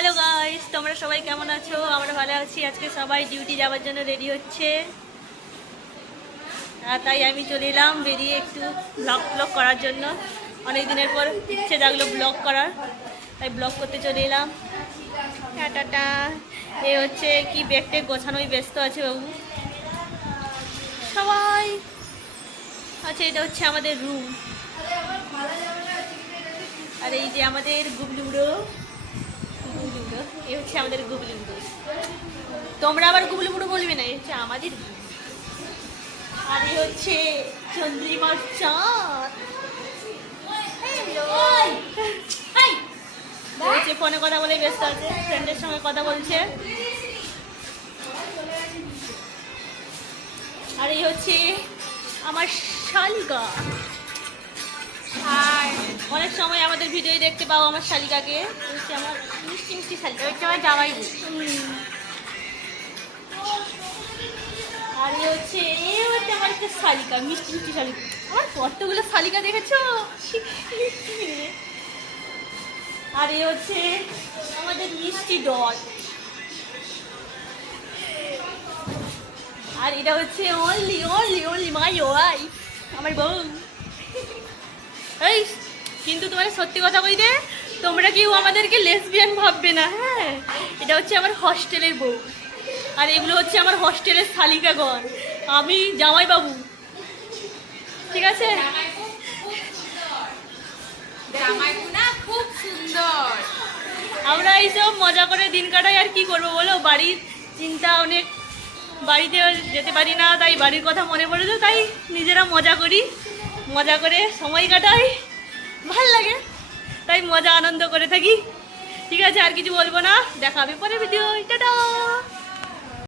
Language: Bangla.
হ্যালো গাইস, তোমরা সবাই কেমন আছো? আমরা ভালো আছি। আজকে সবাই ডিউটি যাওয়ার জন্য রেডি হচ্ছে, আর তাই আমি চলে এলাম বেরিয়ে একটু ব্লগ করার জন্য। অনেক দিনের পর ইচ্ছে জাগলো ব্লগ করার, তাই ব্লগ করতে চলে এলাম। টাটা। এ হচ্ছে কি ব্যাগটে গোছানোই ব্যস্ত আছে বাবু সবাই। আচ্ছা, এটা হচ্ছে আমাদের রুম, আর এই যে আমাদের গুবলুবড়ো, এ হচ্ছে আমাদের গুবলুবড়ো। তোমরা আবার গুবলুবড়ো বলবে না, এ হচ্ছে আমাদের। আর এ হচ্ছে চন্দ্রিমার চাঁদ। হচ্ছে ফোনে কথা বলে ব্যস্ত আছে, ফ্রেন্ডের সঙ্গে কথা বলছে। আর এই হচ্ছে আমার শালিকা। অনেক সময় আমাদের ভিডিও দেখতে পাও আমার শালিকাকে। হচ্ছে আমার মিষ্টি মিষ্টি শালিকা, হচ্ছে আমার জামাই। আর এ হচ্ছে আমার একটা শালিকা, মিষ্টি মিষ্টি শালিকা। আমার কতগুলো শালিকা দেখেছো? আর এ হচ্ছে আমাদের মিষ্টি ডল। আর এটা হচ্ছে only only only my wife, আমার বউ। এই কিন্তু তোমার সত্যি কথা বলি দে, তোমরা কেউ আমাদেরকে লেসবিয়ান ভাববে না, হ্যাঁ? এটা হচ্ছে আমার হস্টেলের বউ, আর এগুলো হচ্ছে আমার হস্টেলের শালিকাগণ। আমি জামাই বাবু, ঠিক আছে? খুব সুন্দর। আমরা এইসব মজা করে দিন কাটাই, আর কি করবো বলো? বাড়ির চিন্তা অনেক, বাড়িতে যেতে পারি না, তাই বাড়ির কথা মনে পড়ে তো, তাই নিজেরা মজা করি, মজা করে সময় কাটাই, ভাল লাগে, তাই মজা আনন্দ করে থাকি। ঠিক আছে, আর কিছু বলবো না, দেখা হবে পরে ভিডিও। টাটা।